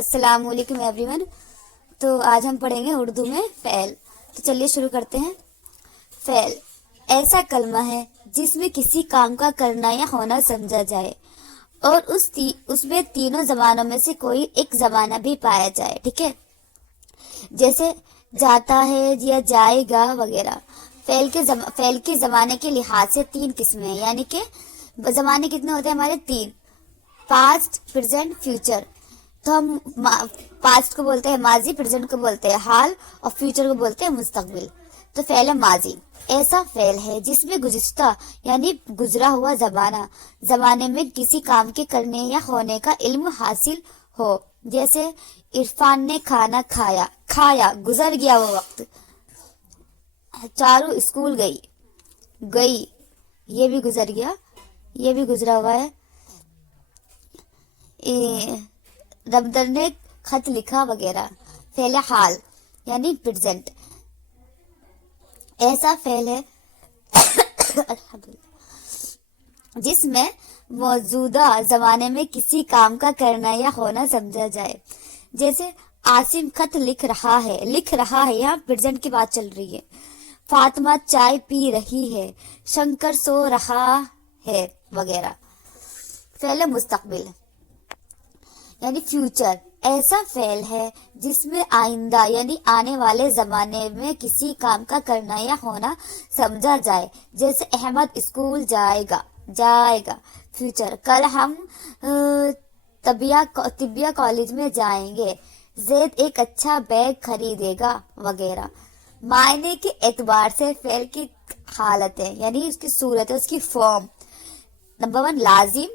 अस्सलाम वालेकुम एवरीवन। तो आज हम पढ़ेंगे उर्दू में फ़ेल। तो चलिए शुरू करते हैं। फ़ेल ऐसा कलमा है जिसमें किसी काम का करना या होना समझा जाए और उसमें तीनों जबानों में से कोई एक जमाना भी पाया जाए। ठीक है, जैसे जाता है या जाएगा वगैरह। फ़ेल के जमाने के लिहाज से तीन किस्में हैं, यानी कि जमाने कितने होते हैं हमारे? तीन। Past, present, future. तो हम पास्ट को बोलते हैं माजी, प्रेजेंट को बोलते हैं हाल और फ्यूचर को बोलते हैं मुस्तकबिल। तो फ़ेल है माजी। ऐसा फ़ेल है जिसमें गुज़िश्ता यानी गुजरा हुआ जमाने में किसी काम के करने या होने का इल्म हासिल हो। जैसे इरफान ने खाना खाया गुजर गया वो वक्त। चारू स्कूल गई ये भी गुजर गया, ये भी गुजरा हुआ है। रबदर ने खत लिखा वगैरह। फ़ेल हाल यानी प्रेजेंट। ऐसा फ़ेल है जिसमें मौजूदा जमाने में किसी काम का करना या होना समझा जाए। जैसे आसिम खत लिख रहा है यहाँ प्रेजेंट की बात चल रही है। फातिमा चाय पी रही है, शंकर सो रहा है वगैरह। फ़ेल मुस्तकबिल यानी फ्यूचर। ऐसा फ़ेल है जिसमें आइंदा यानी आने वाले जमाने में किसी काम का करना या होना समझा जाए। जैसे अहमद स्कूल जाएगा फ्यूचर। कल हम तिबिया कॉलेज में जाएंगे। जैद एक अच्छा बैग खरीदेगा वगैरह। मायने के एतबार से फ़ेल की हालत है यानी उसकी सूरत है, उसकी फॉर्म। नंबर 1 लाजिम,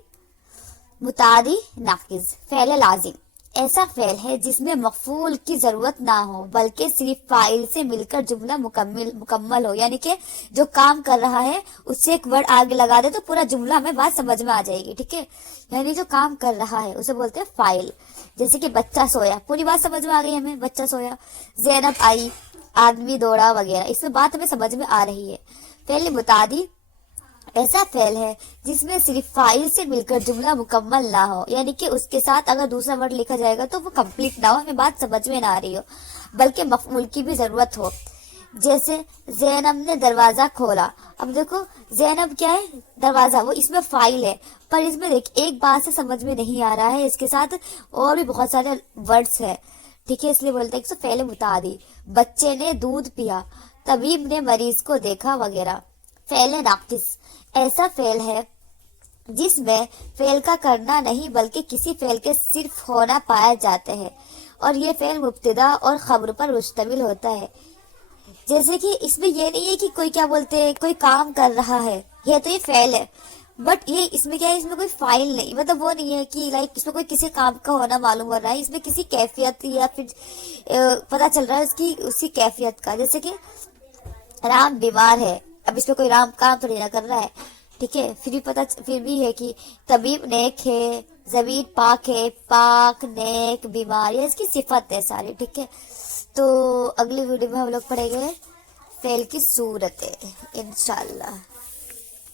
मुतादी, नाकिज। फ़ेल लाजिम ऐसा फ़ेल है जिसमें मफ़ूल की जरूरत ना हो बल्कि सिर्फ फाइल से मिलकर जुमला मुकम्मल हो, यानी कि जो काम कर रहा है उससे एक वर्ड आगे लगा दे तो पूरा जुमला हमें बात समझ में आ जाएगी। ठीक है, यानी जो काम कर रहा है उसे बोलते हैं फाइल। जैसे कि बच्चा सोया, पूरी बात समझ में आ गई हमें, बच्चा सोया। ज़ैनब आई, आदमी दौड़ा वगैरह, इसमें बात हमें समझ में आ रही है। फ़ेल मुतादी ऐसा फ़ेल है जिसमें सिर्फ फाइल से मिलकर जुमला मुकम्मल ना हो, यानी कि उसके साथ अगर दूसरा वर्ड लिखा जाएगा तो वो कंप्लीट ना हो, हमें बात समझ में ना आ रही हो, बल्कि मफ़ऊल की भी जरूरत हो। जैसे ज़ैनब ने दरवाजा खोला। अब देखो ज़ैनब क्या है? दरवाजा। वो इसमें फाइल है, पर इसमें देख एक बात से समझ में नहीं आ रहा है, इसके साथ और भी बहुत सारे वर्ड्स है। ठीक है, इसलिए बोलते हैं फ़ेल मुतादी। बच्चे ने दूध पिया, तबीब ने मरीज को देखा वगैरह। फ़ेल नाकिस ऐसा फ़ेल है जिसमें फ़ेल का करना नहीं बल्कि किसी फ़ेल के सिर्फ होना पाए जाते हैं, और ये फ़ेल मुब्तदा और खबर पर मुश्तमिल होता है। जैसे कि इसमें ये नहीं है कि कोई क्या बोलते हैं कोई काम कर रहा है, ये तो ये फ़ेल है, बट ये इसमें क्या है, इसमें कोई फाइल नहीं, मतलब वो नहीं है कि लाइक इसमें कोई किसी काम का होना मालूम हो रहा है, इसमें किसी कैफियत या फिर पता चल रहा है उसी कैफियत का। जैसे कि राम बीमार है, अब इसमें कोई राम काम तो नहीं कर रहा है। ठीक है, फिर भी है कि तबीब नेक है, जमीन पाक है, पाक नेक बीमार, ये इसकी सिफत है सारी। ठीक है, तो अगली वीडियो में हम लोग पढ़ेंगे फ़ेल की सूरत है इंशाल्लाह।